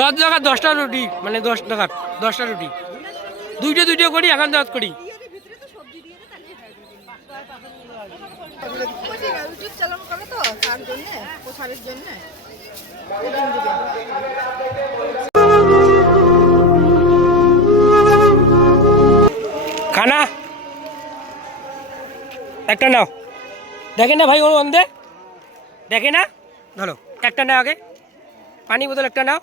10 টাকা 10টা রুটি, মানে 10 টাকা 10টা রুটি, দুইটা দুইটা করি, এখন 10 করি। খানা একটা নাও, দেখে না ভাই ওর অন্ধে, দেখে না, ধরো একটা নাও, আগে পানি বোতল একটা নাও।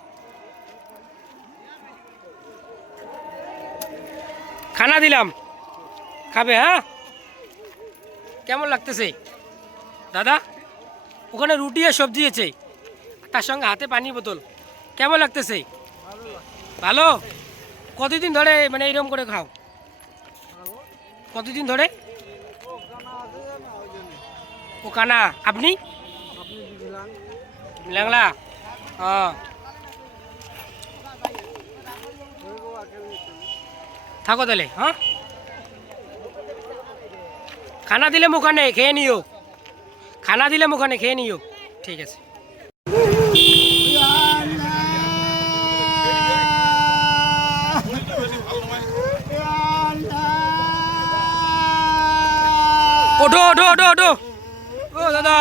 খানা দিলাম, খাবে? হ্যাঁ, কেমন লাগতেছে দাদা? ওখানে রুটি আর সবজি আছে, তার সঙ্গে হাতে পানির বোতল, কেমন লাগতেছে? ভালো। কতদিন ধরে মানে এরকম করে খাও? কতদিন ধরে? ও কানা, আপনি ল্যাংলা? থাকো তাহলে। হ্যাঁ, খানা দিলাম ওখানে, খেয়ে নিও। খানা দিলাম ওখানে, খেয়ে নিও। ঠিক আছে। ওঠো ওঠো ওঠো ওঠো, ও দাদা।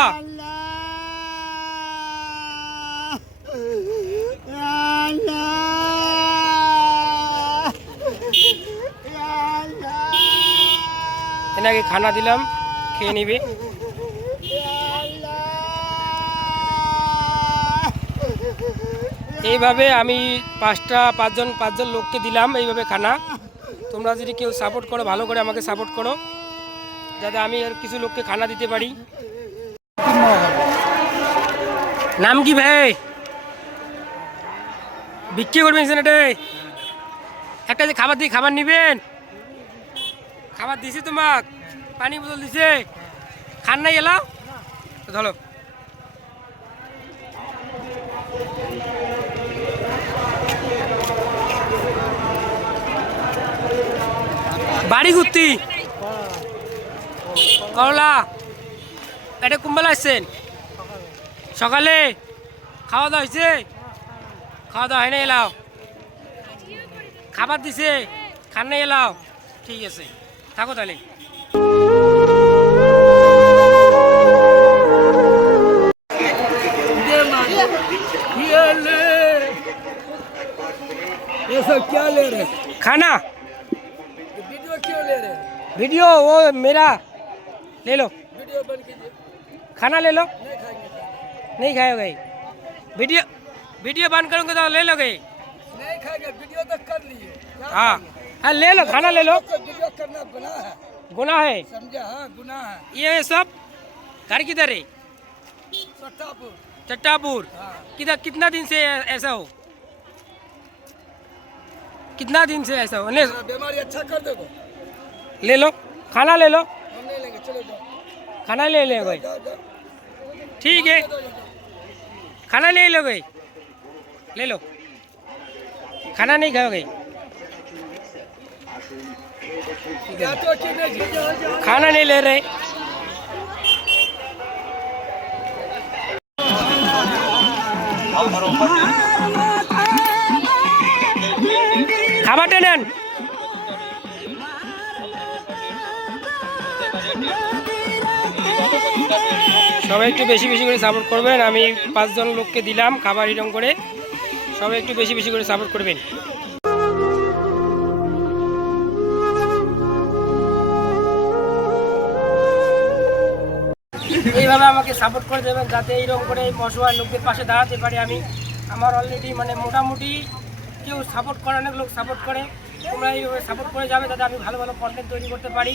এনাকে খানা দিলাম, খেয়ে নিবে। এইভাবে আমি পাঁচজন লোককে দিলাম এইভাবে খানা। তোমরা যদি কেউ সাপোর্ট করো, ভালো করে আমাকে সাপোর্ট করো, যাতে আমি আর কিছু লোককে খানা দিতে পারি। নাম কি ভাই? বিক্রি করবেন সেটা? একটা যে খাবার দিই, খাবার নিবেন? খাবার দিছি তোমাক, পানি বোতল দিছে, খান নাই এলাও, ধরো। বাড়ি ঘুরতি করলা, এটা কুম্বালা আসছেন সকালে? খাওয়া দাওয়া হয়েছে? খাওয়া দাওয়া হয় না এলাও, খাবার দিছে, খান নাই এলাও। ঠিক আছে, থাকো তাহলে। खाना वीडियो क्यों ले रहे? वीडियो वो मेरा ले लो, वीडियो बंद कीजिए, खाना ले लो। नहीं खाओगे? वीडियो वीडियो बंद करूँगा तो ले लोगे? नहीं खाएंगे, वीडियो तो कर लिए। हाँ हाँ, ले लो, खाना ले लो। वीडियो करना गुनाह है। गुनाह है, समझा? हाँ, गुनाह है। ये सब घर किधर है? चट्टापुर। चट्टापुर? हाँ। किधर? कितना दिन से ऐसा हो? कितना दिन से ऐसा हो? बीमारी अच्छा कर दो, ले लो, खाना ले लो। हम नहीं लेंगे, चलो जाओ, खाना ले ले भाई। ठीक है, खाना ले लो भाई, ले लो। खाना नहीं खाओगे? खाना नहीं ले रहे। খাবারটা নেন। সবাই একটু বেশি বেশি করে সাপোর্ট করবেন। আমি 5জন লোককে দিলাম খাবার এরকম করে, সবাই একটু বেশি বেশি করে সাপোর্ট করবেন। এইভাবে আমাকে সাপোর্ট করে দেবেন, যাতে এইরকম করে অসহায় লোকদের পাশে দাঁড়াতে পারি আমি। আমার অলরেডি মানে মোটামুটি কেউ সাপোর্ট করে, অনেক লোক সাপোর্ট করে। তোমরা এইভাবে সাপোর্ট করে যাবে, যাতে আমি ভালো ভালো কন্টেন্ট তৈরি করতে পারি।